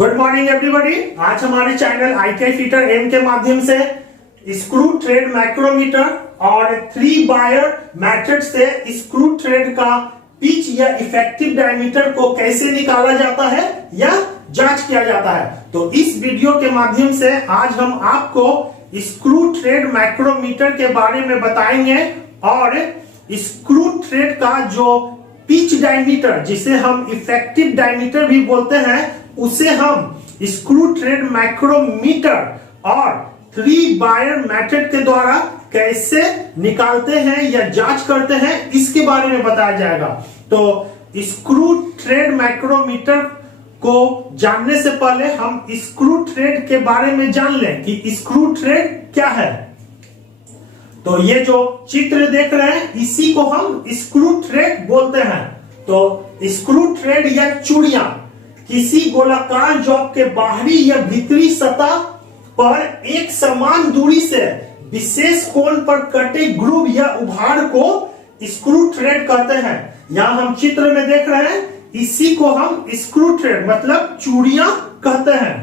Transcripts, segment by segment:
Good morning everybody. आज हमारे channel ITI fitter M के माध्यम से स्क्रू थ्रेड माइक्रोमीटर और 3 वायर मेथड से स्क्रू थ्रेड का पिच या इफेक्टिव डायमीटर को कैसे निकाला जाता है या जांच किया जाता है। तो इस वीडियो के माध्यम से आज हम आपको स्क्रू थ्रेड माइक्रोमीटर के बारे में बताएंगे और स्क्रू थ्रेड का जो पिच डायमीटर जिसे हम इफेक्टिव डायमीटर भी बोलते हैं उसे हम स्क्रू थ्रेड माइक्रोमीटर और 3 वायर मेथड के द्वारा कैसे निकालते हैं या जांच करते हैं इसके बारे में बताया जाएगा। तो स्क्रू थ्रेड माइक्रोमीटर को जानने से पहले हम स्क्रू थ्रेड के बारे में जान लें कि स्क्रू थ्रेड क्या है। तो ये जो चित्र देख रहे हैं इसी को हम स्क्रू थ्रेड बोलते हैं। तो स्क्रू थ्रेड या चूड़ियां किसी गोलाकार जॉब के बाहरी या भीतरी सतह पर एक समान दूरी से विशेष कोण पर कटे ग्रूव या उभार को स्क्रू थ्रेड कहते हैं। यहां हम चित्र में देख रहे हैं इसी को हम स्क्रू थ्रेड मतलब चूड़ियां कहते हैं,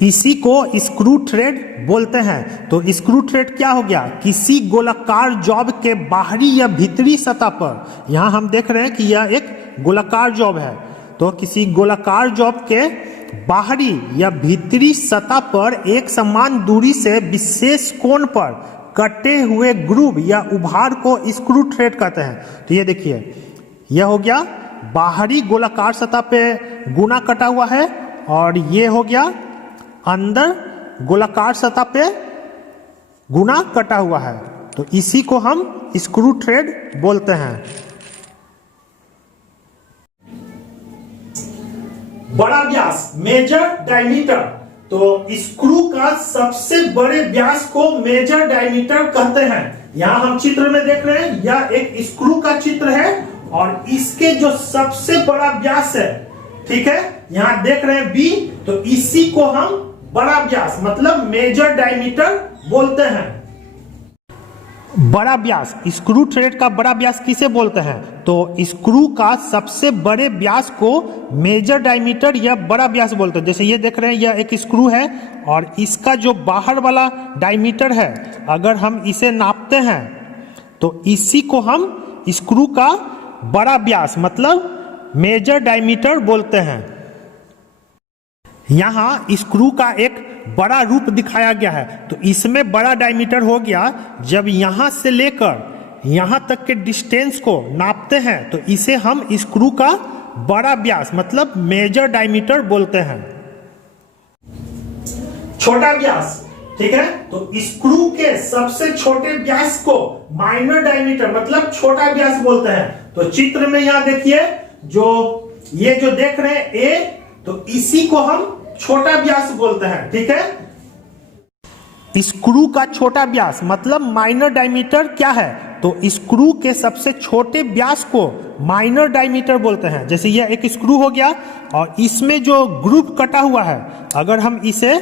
इसी को स्क्रू थ्रेड बोलते हैं। तो स्क्रू थ्रेड क्या हो गया? किसी गोलाकार जॉब के बाहरी या भीतरी सतह पर, यहां हम देख रहे हैं कि यह एक गोलाकार जॉब है, तो किसी गोलाकार जॉब के बाहरी या भीतरी सतह पर एक समान दूरी से विशेष कोण पर कटे हुए ग्रूव या उभार को स्क्रू थ्रेड कहते हैं। तो ये देखिए, यह हो गया बाहरी गोलाकार सतह पे गुना कटा हुआ है और ये हो गया अंदर गोलाकार सतह पे गुना कटा हुआ है। तो इसी को हम स्क्रू थ्रेड बोलते हैं। बड़ा व्यास मेजर डायमीटर, तो स्क्रू का सबसे बड़े व्यास को मेजर डायमीटर कहते हैं। यहां हम चित्र में देख रहे हैं यह एक स्क्रू का चित्र है और इसके जो सबसे बड़ा व्यास है, ठीक है, यहां देख रहे हैं B, तो इसी को हम बड़ा व्यास मतलब मेजर डायमीटर बोलते हैं। बड़ा व्यास, स्क्रू थ्रेड का बड़ा व्यास किसे बोलते हैं? तो स्क्रू का सबसे बड़े व्यास को मेजर डायमीटर या बड़ा व्यास बोलते हैं। जैसे ये देख रहे हैं यह एक स्क्रू है और इसका जो बाहर वाला डायमीटर है अगर हम इसे नापते हैं तो इसी को हम स्क्रू का बड़ा व्यास मतलब मेजर डायमीटर बोलते हैं। यहां स्क्रू का एक बड़ा रूप दिखाया गया है, तो इसमें बड़ा डायमीटर हो गया जब यहां से लेकर यहां तक के डिस्टेंस को नापते हैं तो इसे हम स्क्रू का बड़ा व्यास मतलब मेजर डायमीटर बोलते हैं। छोटा व्यास, ठीक है, तो स्क्रू के सबसे छोटे व्यास को माइनर डायमीटर मतलब छोटा व्यास बोलते हैं। तो चित्र में यहां देखिए ये जो देख रहे हैं A, तो इसी को हम छोटा व्यास बोलते हैं, ठीक है। स्क्रू का छोटा व्यास मतलब माइनर डायमीटर क्या है? तो स्क्रू के सबसे छोटे व्यास को माइनर डायमीटर बोलते हैं। जैसे यह एक स्क्रू हो गया और इसमें जो ग्रूव कटा हुआ है अगर हम इसे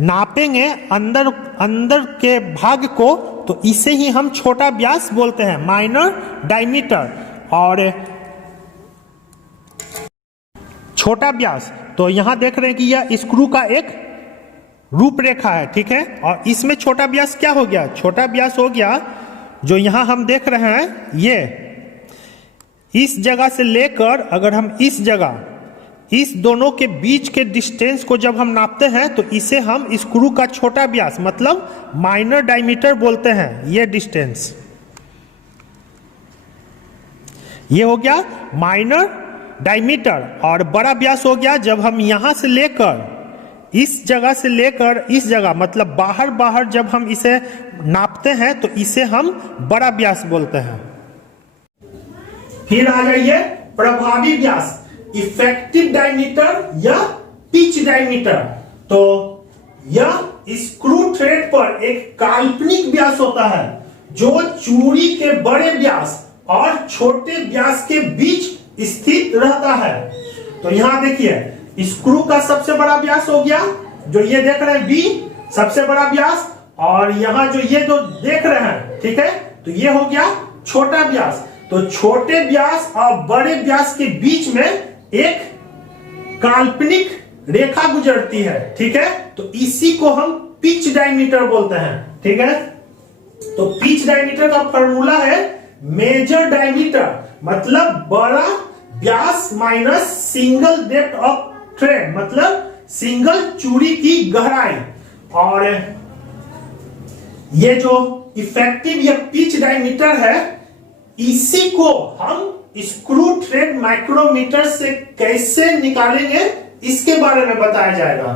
नापेंगे अंदर के भाग को तो इसे ही हम छोटा व्यास बोलते हैं, माइनर डायमीटर। और छोटा व्यास, तो यहां देख रहे हैं कि यह स्क्रू का एक रूपरेखा है, ठीक है, और इसमें छोटा व्यास क्या हो गया? छोटा व्यास हो गया जो यहां हम देख रहे हैं ये इस जगह से लेकर अगर हम इस जगह इस दोनों के बीच के डिस्टेंस को जब हम नापते हैं तो इसे हम स्क्रू का छोटा व्यास मतलब माइनर डायमीटर बोलते हैं। ये डिस्टेंस ये हो गया माइनर डायमीटर। और बड़ा व्यास हो गया जब हम यहां से लेकर इस जगह से लेकर इस जगह मतलब बाहर जब हम इसे नापते हैं तो इसे हम बड़ा व्यास बोलते हैं। फिर आ जाइए प्रभावी व्यास, इफेक्टिव डायमीटर या पिच डायमीटर। तो यह स्क्रू थ्रेड पर एक काल्पनिक व्यास होता है जो चूड़ी के बड़े व्यास और छोटे व्यास के बीच स्थित रहता है। तो यहां देखिए स्क्रू का सबसे बड़ा व्यास हो गया जो ये देख रहे हैं B, सबसे बड़ा व्यास, और यहां जो ये जो देख रहे हैं, ठीक है, तो ये हो गया छोटा व्यास। तो छोटे व्यास और बड़े व्यास के बीच में एक काल्पनिक रेखा गुजरती है, ठीक है, तो इसी को हम पिच डायमीटर बोलते हैं, ठीक है। तो पिच डायमीटर का फॉर्मूला है मेजर डायमीटर, मतलब बड़ा व्यास minus single depth of thread, मतलब सिंगल चूड़ी की गहराई। और ये जो इफेक्टिव या पिच डायमीटर है, इसी को हम स्क्रू थ्रेड माइक्रोमीटर से कैसे निकालेंगे इसके बारे में बताया जाएगा।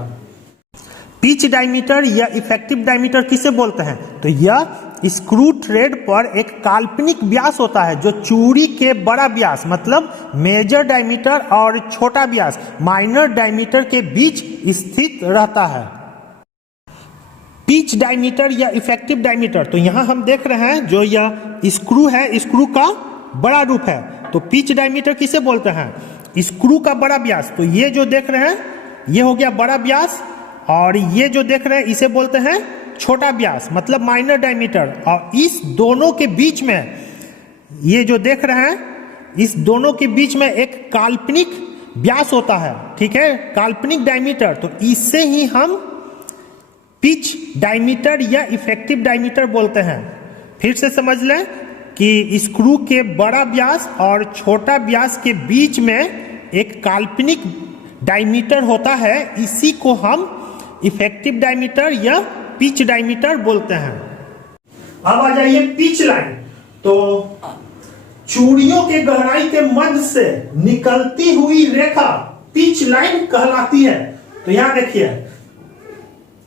पिच डायमीटर या इफेक्टिव डायमीटर किसे बोलते हैं? तो यह स्क्रू थ्रेड पर एक काल्पनिक व्यास होता है जो चूड़ी के बड़ा व्यास मतलब मेजर डायमीटर और छोटा व्यास माइनर डायमीटर के बीच स्थित रहता है। पिच डायमीटर या इफेक्टिव डायमीटर, तो यहां हम देख रहे हैं जो यह स्क्रू है, स्क्रू का बड़ा रूप है। तो पिच डायमीटर किसे बोलते हैं? स्क्रू का बड़ा व्यास। तो ये जो देख रहे हैं ये हो गया बड़ा व्यास, और ये जो देख रहे हैं इसे बोलते हैं छोटा व्यास मतलब माइनर डायमीटर। और इस दोनों के बीच में, ये जो देख रहे हैं इस दोनों के बीच में एक काल्पनिक व्यास होता है, ठीक है, काल्पनिक डायमीटर। तो इससे ही हम पिच डायमीटर या इफेक्टिव डायमीटर बोलते हैं। फिर से समझ लें कि स्क्रू के बड़ा व्यास और छोटा व्यास के बीच में एक काल्पनिक डायमीटर होता है, इसी को हम इफेक्टिव डायमीटर या पिच डायमीटर बोलते हैं। अब आ जाइए पिच लाइन। तो चूड़ियों के गहराई के मध्य से निकलती हुई रेखा पिच लाइन कहलाती है। तो यहां देखिए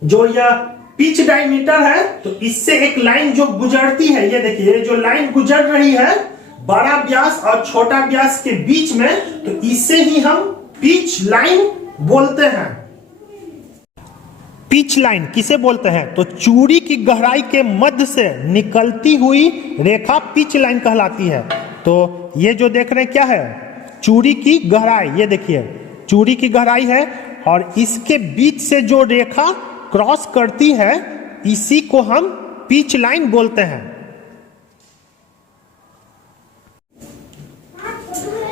जो यह पिच डायमीटर है, तो इससे एक लाइन जो गुजरती है, ये देखिए जो लाइन गुजर रही है बड़ा व्यास और छोटा व्यास के बीच में, तो इसे ही हम पिच लाइन बोलते हैं। पिच लाइन किसे बोलते हैं? तो चूड़ी की गहराई के मध्य से निकलती हुई रेखा पिच लाइन कहलाती है। तो ये जो देख रहे हैं क्या है? चूड़ी की गहराई, ये देखिए चूड़ी की गहराई है और इसके बीच से जो रेखा क्रॉस करती है इसी को हम पिच लाइन बोलते हैं।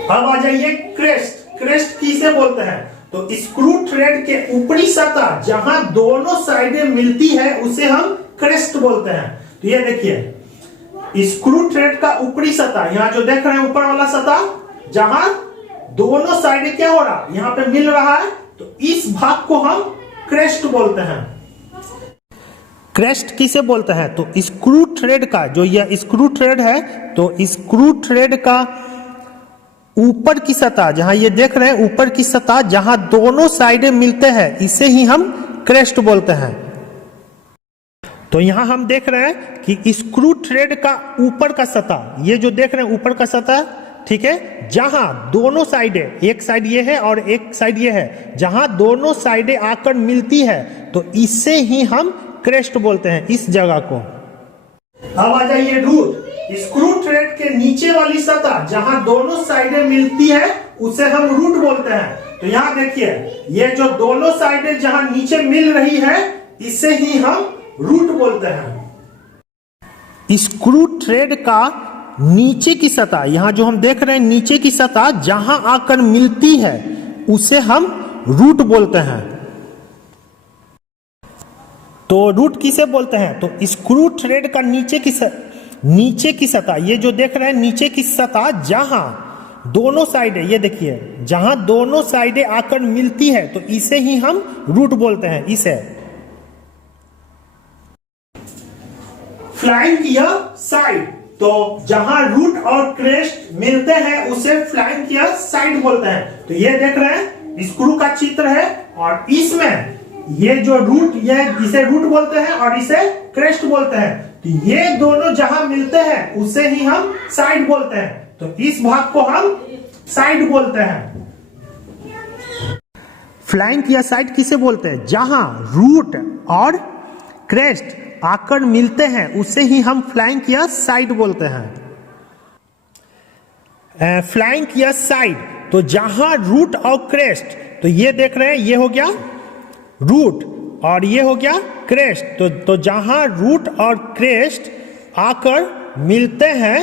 अब आ जाइए क्रेस्ट। क्रेस्ट किसे बोलते हैं? तो स्क्रू थ्रेड के ऊपरी सतह जहां दोनों साइडें मिलती है उसे हम क्रेस्ट बोलते हैं। तो ये देखिए स्क्रू थ्रेड का ऊपरी सतह, यहां जो देख रहे हैं ऊपर वाला सतह, जहां दोनों साइडें क्या हो रहा है यहां पे मिल रहा है, तो इस भाग को हम क्रेस्ट बोलते हैं। क्रेस्ट किसे बोलते हैं? तो स्क्रू थ्रेड का, जो यह स्क्रू थ्रेड है, तो स्क्रू थ्रेड का ऊपर की सतह, जहां ये देख रहे हैं ऊपर की सतह जहां दोनों साइडें मिलते हैं, इसे ही हम क्रेस्ट बोलते हैं। तो यहां हम देख रहे हैं कि स्क्रू थ्रेड का ऊपर का सतह, ये जो देख रहे हैं ऊपर का सतह, ठीक है, जहां दोनों साइडें, एक साइड ये है और एक साइड ये है, जहां दोनों साइडें आकर मिलती है, तो इसे ही हम क्रेस्ट बोलते हैं, इस जगह को। अब आ जाइए रूट। स्क्रू थ्रेड के नीचे वाली सतह जहां दोनों साइडें मिलती है उसे हम रूट बोलते हैं। तो यहां देखिए ये जो दोनों साइडें जहां नीचे मिल रही है इसे ही हम रूट बोलते हैं। स्क्रू थ्रेड का नीचे की सतह, यहां जो हम देख रहे हैं नीचे की सतह जहां आकर मिलती है उसे हम रूट बोलते हैं। तो रूट किसे बोलते हैं? तो स्क्रू थ्रेड का नीचे की सतह, ये जो देख रहे हैं नीचे की सतह जहां दोनों साइडें, ये देखिए जहां दोनों साइडें आकर मिलती है, तो इसे ही हम रूट बोलते हैं। इसे फ्लैंक या साइड, तो जहां रूट और क्रेस्ट मिलते हैं उसे फ्लैंक या साइड बोलते हैं। तो ये देख रहे हैं स्क्रू का चित्र है और इसमें ये जो रूट, ये इसे रूट बोलते हैं और इसे क्रेस्ट बोलते हैं। तो ये दोनों जहां मिलते हैं उसे ही हम साइड बोलते हैं। तो इस भाग को हम साइड बोलते हैं। फ्लैंक या साइड किसे बोलते हैं? जहां रूट और क्रेस्ट आकर मिलते हैं उसे ही हम फ्लैंक या साइड बोलते हैं। फ्लैंक या साइड, तो जहां रूट और क्रेस्ट, तो ये देख रहे हैं ये हो गया रूट और ये हो गया क्रेस्ट। तो जहां रूट और क्रेस्ट आकर मिलते हैं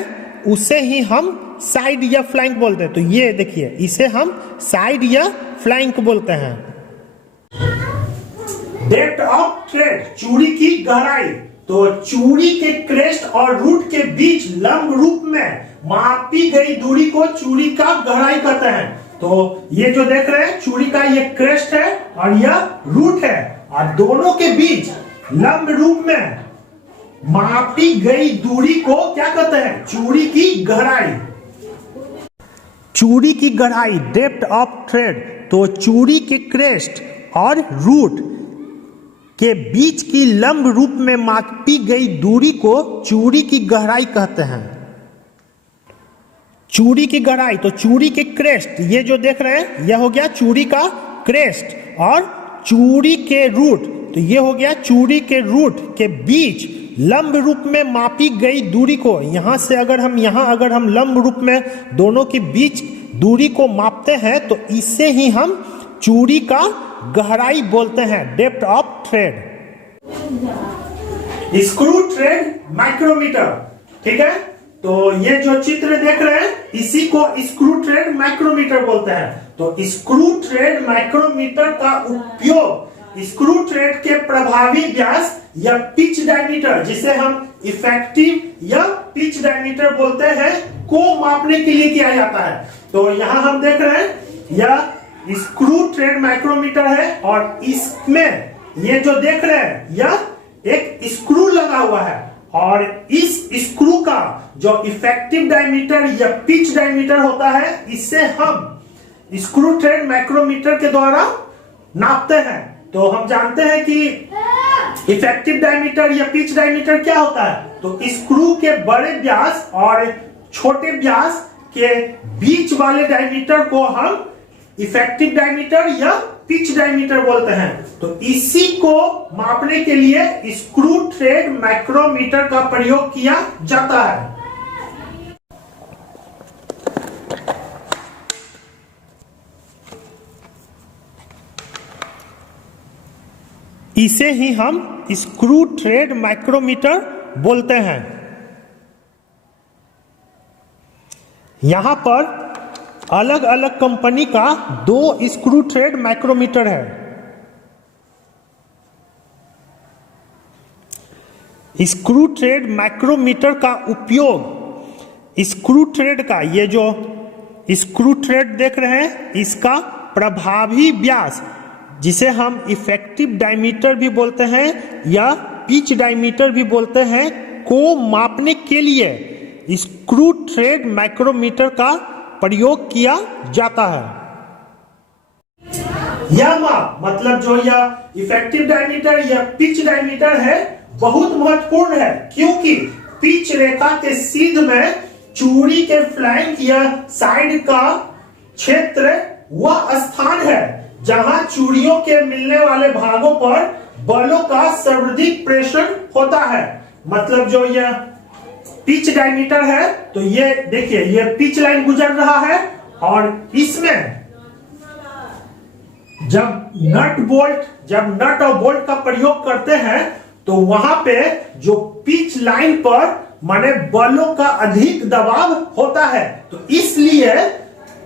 उसे ही हम साइड या फ्लैंक बोलते हैं। तो ये देखिए इसे हम साइड या फ्लैंक बोलते हैं। डेप्थ ऑफ थ्रेड, चूड़ी की गहराई। तो चूड़ी के क्रेस्ट और रूट के बीच लंब रूप में मापी गई दूरी को चूड़ी का गहराई कहते हैं। तो ये जो देख रहे हैं चूड़ी का ये क्रेस्ट है और यह रूट है, और दोनों के बीच लंब रूप में मापी गई दूरी को क्या कहते हैं? चूड़ी की गहराई। चूड़ी की गहराई डेप्थ ऑफ थ्रेड। तो चूड़ी के क्रेस्ट और रूट के बीच की लंब रूप में मापी गई दूरी को चूड़ी की गहराई कहते हैं। चूड़ी की गहराई, तो चूड़ी के क्रेस्ट, ये जो देख रहे हैं यह हो गया चूड़ी का क्रेस्ट, और चूड़ी के रूट, तो ये हो गया चूड़ी के रूट के बीच लंब रूप में मापी गई दूरी को, यहां से अगर हम लंब रूप में दोनों के बीच दूरी को मापते हैं तो इससे ही हम चूड़ी का गहराई बोलते हैं, depth of thread. Screw thread micrometer, ठीक है। तो ये जो चित्र देख रहे हैं इसी को स्क्रू थ्रेड माइक्रोमीटर बोलते हैं। तो स्क्रू थ्रेड माइक्रोमीटर का उपयोग स्क्रू थ्रेड के प्रभावी व्यास या पिच डायमीटर, जिसे हम इफेक्टिव या पिच डायमीटर बोलते हैं, को मापने के लिए किया जाता है। तो यहां हम देख रहे हैं यह स्क्रू थ्रेड माइक्रोमीटर है, और इसमें ये जो देख रहे हैं यह एक स्क्रू लगा हुआ है, और इस स्क्रू का जो इफेक्टिव डायमीटर या पिच डायमीटर होता है इससे हम स्क्रू थ्रेड माइक्रोमीटर के द्वारा नापते हैं। तो हम जानते हैं कि इफेक्टिव डायमीटर या पिच डायमीटर क्या होता है। तो स्क्रू के बड़े व्यास और छोटे व्यास के बीच वाले डायमीटर को हम इफेक्टिव डायमीटर या पिच डायमीटर बोलते हैं। तो इसी को मापने के लिए स्क्रू थ्रेड माइक्रोमीटर का प्रयोग किया जाता है। इसे ही हम स्क्रू थ्रेड माइक्रोमीटर बोलते हैं। यहां पर अलग अलग कंपनी का 2 स्क्रू थ्रेड माइक्रोमीटर है। स्क्रू थ्रेड माइक्रोमीटर का उपयोग स्क्रू थ्रेड का, ये जो स्क्रू थ्रेड देख रहे हैं इसका प्रभावी व्यास, जिसे हम इफेक्टिव डायमीटर भी बोलते हैं या पिच डायमीटर भी बोलते हैं, को मापने के लिए स्क्रू थ्रेड माइक्रोमीटर का प्रयोग किया जाता है। यह माप, मतलब जो यह इफेक्टिव डायमीटर या पिच डायमीटर है, बहुत महत्वपूर्ण है, क्योंकि पिच रेखा के सीध में चूड़ी के फ्लैंक या साइड का क्षेत्र वह स्थान है जहां चूड़ियों के मिलने वाले भागों पर बलों का सर्वाधिक प्रेषण होता है। मतलब जो यह पिच डायमीटर है, तो ये देखिए ये पिच लाइन गुजर रहा है, और इसमें जब नट और बोल्ट का प्रयोग करते हैं तो वहां पे जो पिच लाइन पर माने बलों का अधिक दबाव होता है। तो इसलिए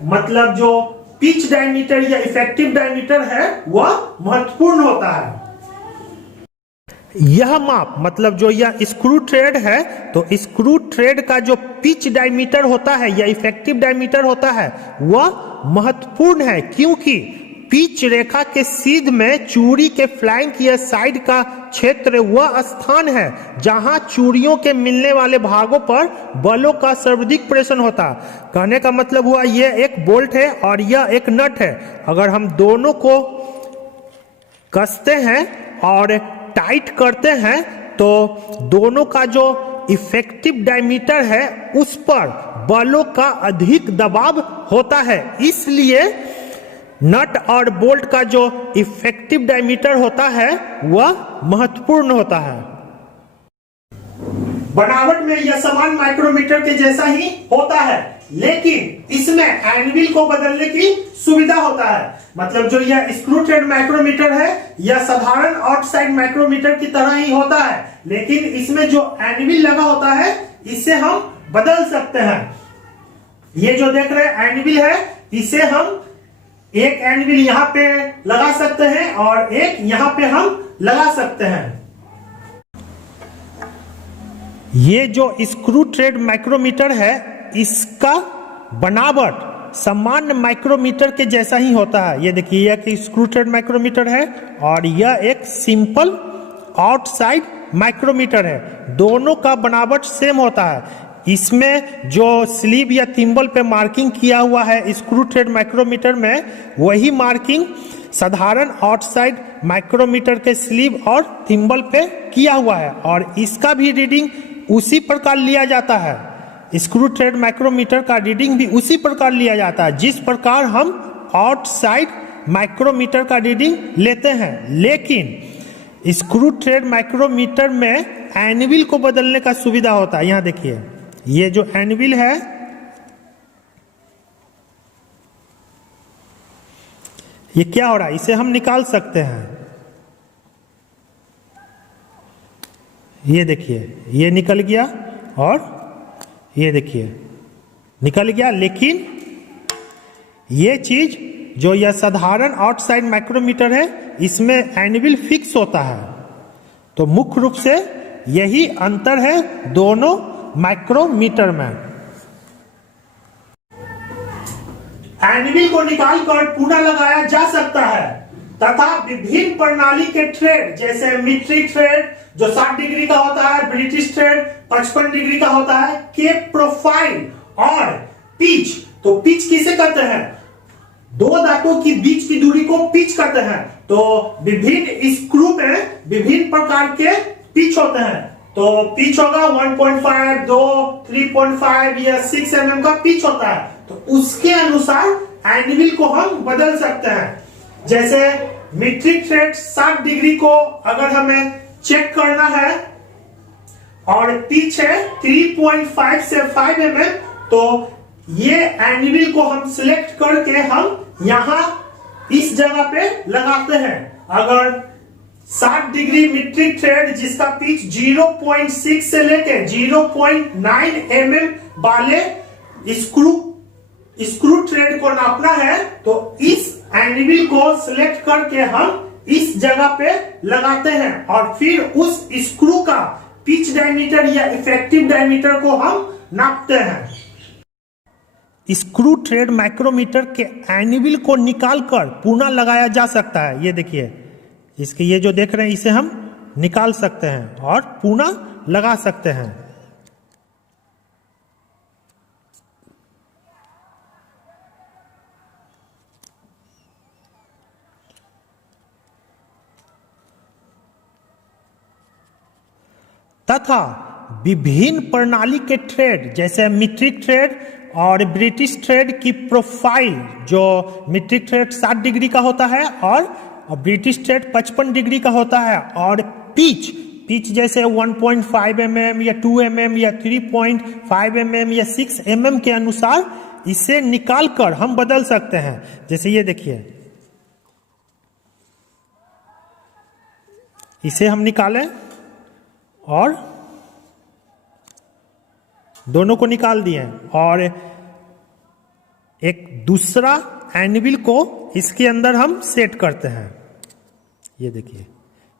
मतलब जो पिच डायमीटर या इफेक्टिव डायमीटर है वह महत्वपूर्ण होता है। यह माप, मतलब जो यह स्क्रू थ्रेड है, तो स्क्रू थ्रेड का जो पिच डायमीटर होता है या इफेक्टिव डायमीटर होता है वह महत्वपूर्ण है, क्योंकि पिच रेखा के सीध में चूड़ी के फ्लैंक या साइड का क्षेत्र वह स्थान है जहां चूड़ियों के मिलने वाले भागों पर बलों का सर्वाधिक प्रेषण होता है। कहने का मतलब हुआ यह एक बोल्ट है और यह एक नट है। अगर हम दोनों को कसते हैं और टाइट करते हैं तो दोनों का जो इफेक्टिव डायमीटर है उस पर बलों का अधिक दबाव होता है, इसलिए नट और बोल्ट का जो इफेक्टिव डायमीटर होता है वह महत्वपूर्ण होता है। बनावट में यह समान माइक्रोमीटर के जैसा ही होता है, लेकिन इसमें एनविल को बदलने की सुविधा होता है। मतलब जो यह स्क्रू थ्रेड माइक्रोमीटर है यह साधारण आउटसाइड माइक्रोमीटर की तरह ही होता है, लेकिन इसमें जो एनविल लगा होता है इसे हम बदल सकते हैं। ये जो देख रहे हैं एनविल है, इसे हम एक एनविल यहाँ पे लगा सकते हैं और एक यहाँ पे हम लगा सकते हैं। ये जो स्क्रू थ्रेड माइक्रोमीटर है, इसका बनावट सामान्य माइक्रोमीटर के जैसा ही होता है। ये देखिए, यह एक स्क्रू थ्रेड माइक्रोमीटर है और यह एक सिंपल आउटसाइड माइक्रोमीटर है। दोनों का बनावट सेम होता है। इसमें जो स्लीव या थिम्बल पे मार्किंग किया हुआ है स्क्रू थ्रेड माइक्रोमीटर में, वही मार्किंग साधारण आउटसाइड माइक्रोमीटर के स्लीव और थिम्बल पे किया हुआ है और इसका भी रीडिंग उसी प्रकार लिया जाता है। स्क्रू थ्रेड माइक्रोमीटर का रीडिंग भी उसी प्रकार लिया जाता है जिस प्रकार हम आउटसाइड माइक्रोमीटर का रीडिंग लेते हैं। लेकिन स्क्रू थ्रेड माइक्रोमीटर में एनविल को बदलने का सुविधा होता है। यहां देखिए, ये जो एनविल है, ये क्या हो रहा है, इसे हम निकाल सकते हैं। ये देखिए, ये निकल गया और ये देखिए निकल गया। लेकिन ये चीज जो यह साधारण आउटसाइड माइक्रोमीटर है, इसमें एनविल फिक्स होता है। तो मुख्य रूप से यही अंतर है दोनों माइक्रोमीटर में। एनविल को निकालकर पुनः लगाया जा सकता है तथा विभिन्न प्रणाली के थ्रेड जैसे मीट्रिक थ्रेड जो 60 डिग्री का होता है, ब्रिटिश थ्रेड 55 डिग्री का होता है, के प्रोफाइल और पिच। तो पिच किसे कहते हैं? दो दांतों की बीच की दूरी को पिच कहते हैं। तो विभिन्न स्क्रू में विभिन्न प्रकार के पिच होते हैं। तो पिच होगा 1.5, 2, 3.5 या 6 mm का पिच होता है। तो उसके अनुसार एनविल को हम बदल सकते हैं। जैसे मीट्रिक थ्रेड 60 डिग्री को अगर हमें चेक करना है और पिच है 3.5 से 5 mm, तो ये एनविल को हम सिलेक्ट करके हम यहां इस जगह पे लगाते हैं। अगर 60 डिग्री मीट्रिक थ्रेड जिसका पिच 0.6 से लेके 0.9 mm वाले स्क्रू थ्रेड को नापना है, तो इस एनविल को सिलेक्ट करके हम इस जगह पे लगाते हैं और फिर उस स्क्रू का पिच डायमीटर या इफेक्टिव डायमीटर को हम नापते हैं। स्क्रू थ्रेड माइक्रोमीटर के एनविल को निकालकर पुनः लगाया जा सकता है। ये देखिए, इसके ये जो देख रहे हैं, इसे हम निकाल सकते हैं और पुनः लगा सकते हैं। तथा विभिन्न प्रणाली के थ्रेड जैसे मीट्रिक थ्रेड और ब्रिटिश थ्रेड की प्रोफाइल, जो मीट्रिक थ्रेड 60 डिग्री का होता है और ब्रिटिश थ्रेड 55 डिग्री का होता है, और पिच जैसे 1.5 mm या 2 mm या 3.5 mm या 6 mm के अनुसार इसे निकालकर हम बदल सकते हैं। जैसे ये देखिए, इसे हम निकालें और दोनों को निकाल दिए और एक दूसरा एनविल को इसके अंदर हम सेट करते हैं। ये देखिए,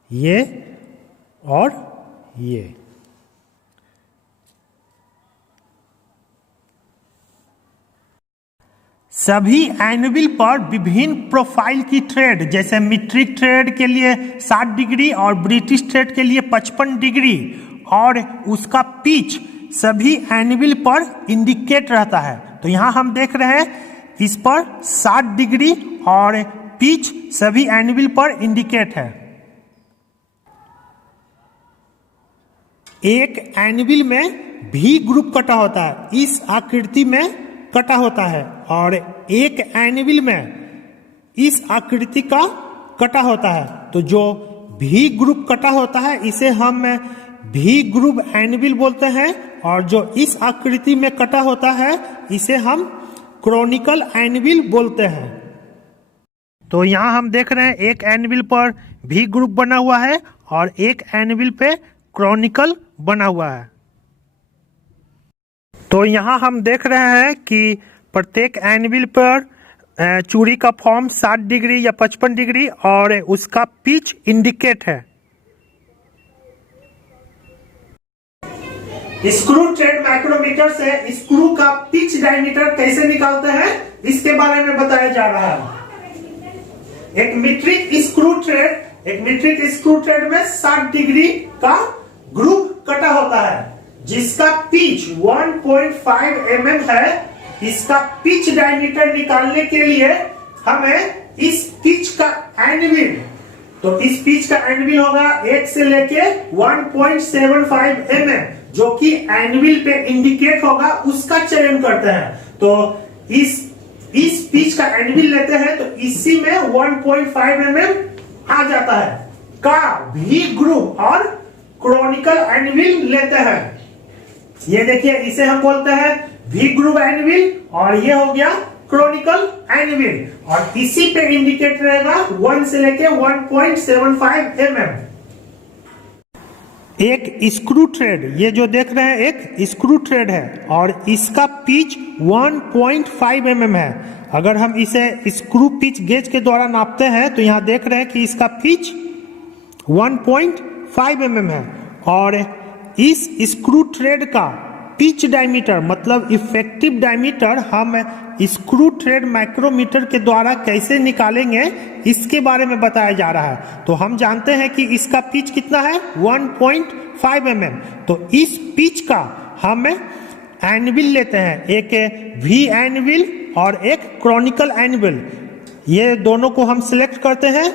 ये और ये। सभी एनविल पर विभिन्न प्रोफाइल की थ्रेड जैसे मीट्रिक थ्रेड के लिए 60 डिग्री और ब्रिटिश थ्रेड के लिए 55 डिग्री और उसका पिच सभी एनविल पर इंडिकेट रहता है। तो यहां हम देख रहे हैं इस पर 60 डिग्री और पिच सभी एनविल पर इंडिकेट है। एक एनविल में भी ग्रुप कटा होता है, इस आकृति में कटा होता है, और एक एनविल में इस आकृति का कटा होता है। तो जो भी ग्रुप कटा होता है इसे हम भी ग्रुप एनविल बोलते हैं, और जो इस आकृति में कटा होता है इसे हम क्रॉनिकल एनविल बोलते हैं। तो यहां हम देख रहे हैं एक एनविल पर भी ग्रुप बना हुआ है और एक एनविल पे क्रॉनिकल बना हुआ है। तो यहां हम देख रहे हैं कि प्रत्येक एनविल पर चूड़ी का फॉर्म 60 डिग्री या 55 डिग्री और उसका पिच इंडिकेट है। स्क्रू थ्रेड माइक्रोमीटर से स्क्रू का पिच डायमीटर कैसे निकालते हैं इसके बारे में बताया जा रहा है। एक मीट्रिक स्क्रू थ्रेड में 60 डिग्री का ग्रुप कटा होता है जिसका पिच 1.5 mm है। इसका पिच डायमीटर निकालने के लिए हमें इस पिच का एनविल, तो इस पिच का एनविल होगा 1 से लेके 1.75 mm जो कि एनविल पे इंडिकेट होगा उसका चयन करते हैं। तो इस पिच का एनविल लेते हैं तो इसी में 1.5 mm आ जाता है का भी ग्रुप और क्रोनिकल एनविल लेते हैं। ये देखिए इसे हम बोलते हैं वी ग्रुप एनविल और ये हो गया क्रोनिकल एनविल और इसी पे इंडिकेट रहेगा 1 से लेके 1.75 mm। एक स्क्रू थ्रेड, ये जो देख रहे हैं एक स्क्रू थ्रेड है और इसका पिच 1.5 mm है। अगर हम इसे स्क्रू पिच गेज के द्वारा नापते हैं तो यहां देख रहे हैं कि इसका पिच 1.5 mm है और इस स्क्रू थ्रेड का पिच डायमीटर मतलब इफेक्टिव डायमीटर हम स्क्रू थ्रेड माइक्रोमीटर के द्वारा कैसे निकालेंगे इसके बारे में बताया जा रहा है। तो हम जानते हैं कि इसका पिच कितना है 1.5 mm। तो इस पिच का हम एनविल लेते हैं, एक वी एनविल और एक क्रोनिकल एनविल। ये दोनों को हम सिलेक्ट करते हैं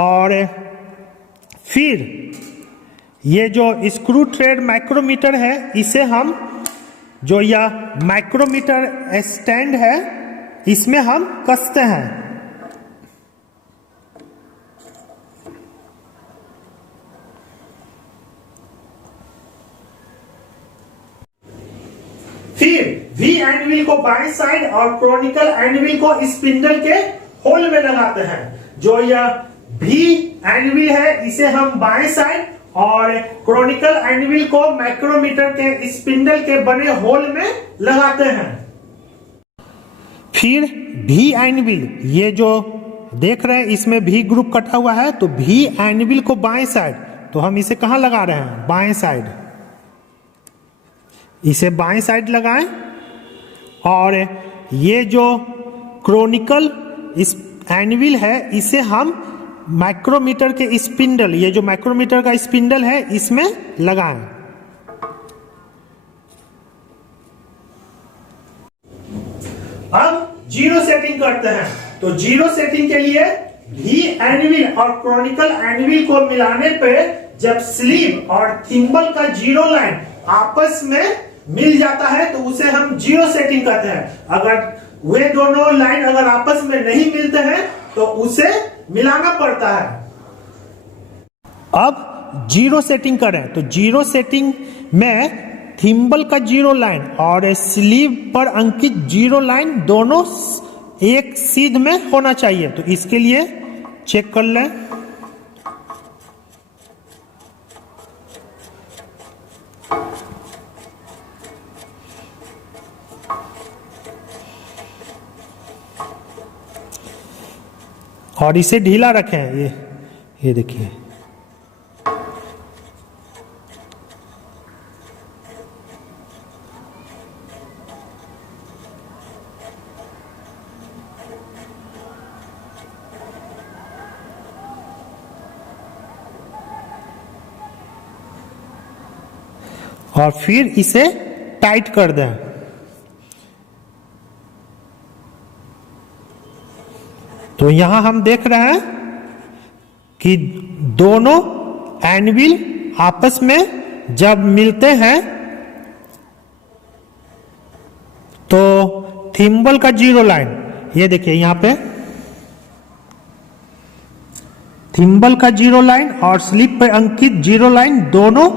और फिर ये जो स्क्रू थ्रेड माइक्रोमीटर है इसे हम जो यह माइक्रोमीटर स्टैंड है इसमें हम कसते हैं। फिर वी एनविल को बाएं साइड और क्रोनिकल एनविल को स्पिंडल के होल में लगाते हैं। जो यह वी एनविल है इसे हम बाएं साइड और क्रोनिकल एनविल को माइक्रोमीटर के स्पिंडल के बने होल में लगाते हैं। फिर भी एनविल, ये जो देख रहे हैं इसमें भी ग्रुप कटा हुआ है तो भी एनविल को बाएं साइड, तो हम इसे कहां लगा रहे हैं बाएं साइड, इसे बाएं साइड लगाएं। और ये जो क्रोनिकल एनविल है इसे हम माइक्रोमीटर के स्पिंडल, ये जो माइक्रोमीटर का स्पिंडल है इसमें लगाएं। अब जीरो सेटिंग करते हैं। तो जीरो सेटिंग के लिए भी एनविल और क्रोनिकल एनविल को मिलाने पे जब स्लीव और थिम्बल का जीरो लाइन आपस में मिल जाता है तो उसे हम जीरो सेटिंग कहते हैं। अगर वे दोनों लाइन अगर आपस में नहीं मिलते हैं तो उसे मिलाना पड़ता है। अब जीरो सेटिंग करें तो जीरो सेटिंग में थिम्बल का जीरो लाइन और स्लीव पर अंकित जीरो लाइन दोनों एक सीध में होना चाहिए। तो इसके लिए चेक कर लें। और इसे ढीला रखें, ये देखिए। और फिर इसे टाइट कर दें। तो यहां हम देख रहे हैं कि दोनों एनविल आपस में जब मिलते हैं तो थिम्बल का जीरो लाइन, ये देखिए यहां पे थिम्बल का जीरो लाइन और स्लिप पे अंकित जीरो लाइन दोनों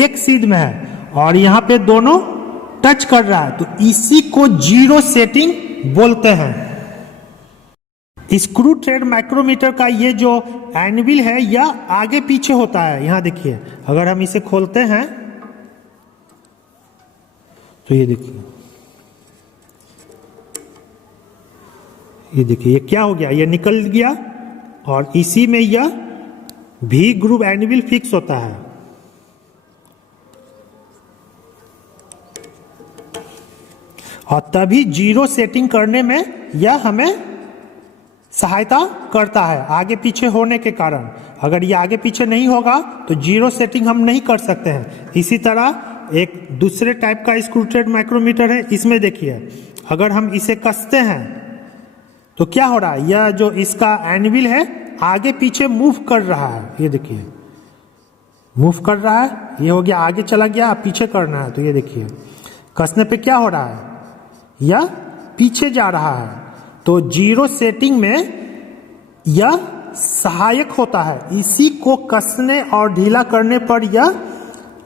एक सीध में है और यहां पे दोनों टच कर रहा है। तो इसी को जीरो सेटिंग बोलते हैं। स्क्रू थ्रेड माइक्रोमीटर का ये जो एनविल है यह आगे पीछे होता है। यहां देखिए, अगर हम इसे खोलते हैं तो ये देखिए, ये देखिए, ये क्या हो गया, ये निकल गया और इसी में यह भी ग्रुव एनिविल फिक्स होता है। और तभी जीरो सेटिंग करने में यह हमें सहायता करता है आगे पीछे होने के कारण। अगर ये आगे पीछे नहीं होगा तो जीरो सेटिंग हम नहीं कर सकते हैं। इसी तरह एक दूसरे टाइप का स्क्रू थ्रेड माइक्रोमीटर है, इसमें देखिए अगर हम इसे कसते हैं तो क्या हो रहा है, यह जो इसका एनविल है आगे पीछे मूव कर रहा है। ये देखिए मूव कर रहा है, ये हो गया आगे चला गया, पीछे करना है तो ये देखिए कसने पे क्या हो रहा है, यह पीछे जा रहा है। तो जीरो सेटिंग में यह सहायक होता है, इसी को कसने और ढीला करने पर यह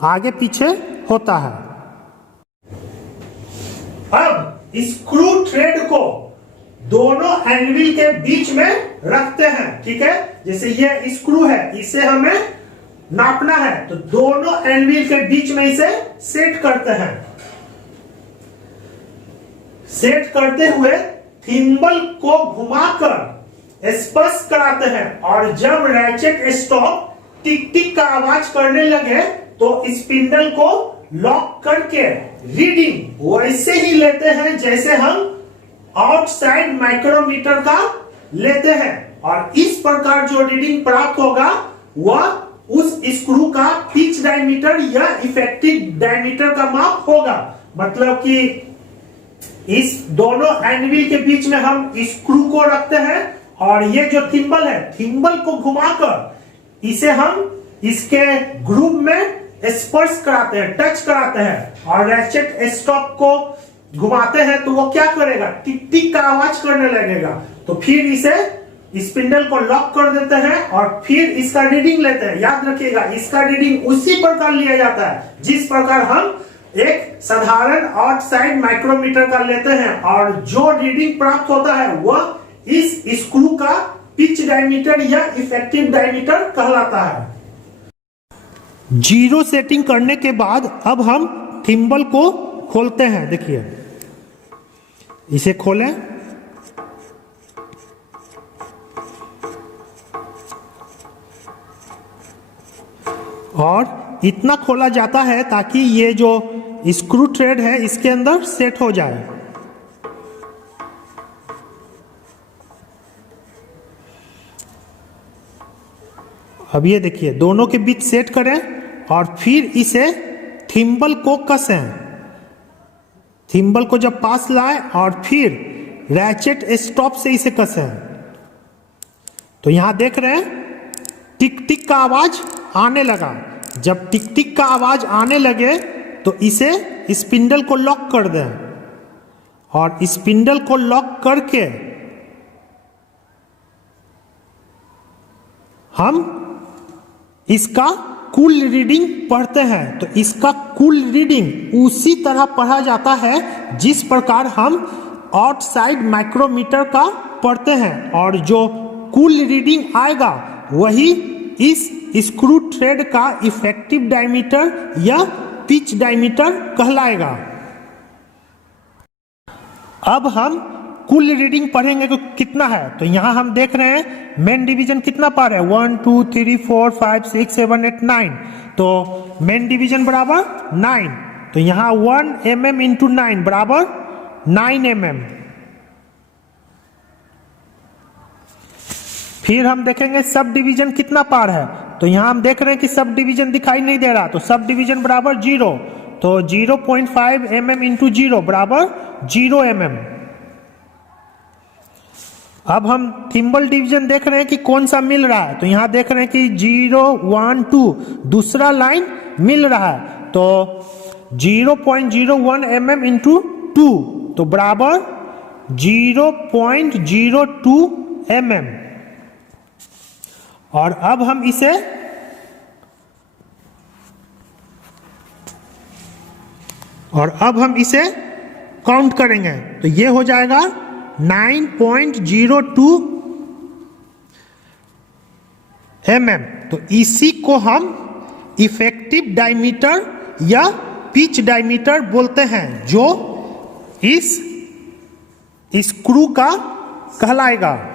आगे पीछे होता है। अब स्क्रू थ्रेड को दोनों एनविल के बीच में रखते हैं, ठीक है। जैसे ये स्क्रू है, इसे हमें नापना है तो दोनों एनविल के बीच में इसे सेट करते हैं। सेट करते हुए थिम्बल को घुमाकर स्पर्श कराते हैं और जब रैचेट स्टॉप टिक टिक का आवाज करने लगे तो स्पिंडल को लॉक करके रीडिंग वैसे ही लेते हैं जैसे हम आउटसाइड माइक्रोमीटर का लेते हैं। और इस प्रकार जो रीडिंग प्राप्त होगा वह उस स्क्रू का पिच डायमीटर या इफेक्टिव डायमीटर का माप होगा। मतलब कि इस दोनों एनविल के बीच में हम स्क्रू को रखते हैं और ये जो थिम्बल है, थिम्बल को घुमाकर इसे हम इसके ग्रुव में स्पर्श कराते हैं, टच कराते हैं और रैचेट स्टॉप को घुमाते हैं तो वो क्या करेगा, टिक टिक का आवाज करने लगेगा। तो फिर इसे स्पिंडल को लॉक कर देते हैं और फिर इसका रीडिंग लेते हैं। याद रखिएगा इसका रीडिंग उसी प्रकार लिया जाता है जिस प्रकार हम एक साधारण आउटसाइड माइक्रोमीटर का लेते हैं और जो रीडिंग प्राप्त होता है वह इस स्क्रू का पिच डायमीटर या इफेक्टिव डायमीटर कहलाता है। जीरो सेटिंग करने के बाद अब हम थिम्बल को खोलते हैं। देखिए इसे खोलें और इतना खोला जाता है ताकि ये जो स्क्रू थ्रेड है इसके अंदर सेट हो जाए। अब ये देखिए दोनों के बीच सेट करें और फिर इसे थिम्बल को कसें। थिम्बल को जब पास लाए और फिर रैचेट स्टॉप से इसे कसें तो यहां देख रहे हैं टिक टिक का आवाज आने लगा। जब टिक टिक का आवाज आने लगे तो इसे स्पिंडल को लॉक कर दें और स्पिंडल को लॉक करके हम इसका कुल रीडिंग पढ़ते हैं। तो इसका कुल रीडिंग उसी तरह पढ़ा जाता है जिस प्रकार हम आउटसाइड माइक्रोमीटर का पढ़ते हैं और जो कुल रीडिंग आएगा वही इस स्क्रू थ्रेड का इफेक्टिव डायमीटर या पिच डायमीटर कहलाएगा। अब हम कुल रीडिंग पढ़ेंगे तो कितना है, तो यहां हम देख रहे हैं मेन डिवीजन कितना पार है 1 2 3 4 5 6 7 8 9। तो मेन डिवीजन बराबर 9, तो यहां 1 mm इंटू 9 बराबर 9 mm। फिर हम देखेंगे सब डिवीजन कितना पार है, तो यहां हम देख रहे हैं कि सब डिवीजन दिखाई नहीं दे रहा, तो सब डिवीजन बराबर 0। तो 0.5 mm इंटू 0 बराबर 0 mm। अब हम थिम्बल डिवीजन देख रहे हैं कि कौन सा मिल रहा है, तो यहां देख रहे हैं कि 0 1 2 दूसरा लाइन मिल रहा है, तो 0.01 mm इंटू 2 तो बराबर 0.02 mm। और अब हम इसे काउंट करेंगे तो ये हो जाएगा 9.02 mm। तो इसी को हम इफेक्टिव डायमीटर या पिच डायमीटर बोलते हैं, जो इस स्क्रू का कहलाएगा।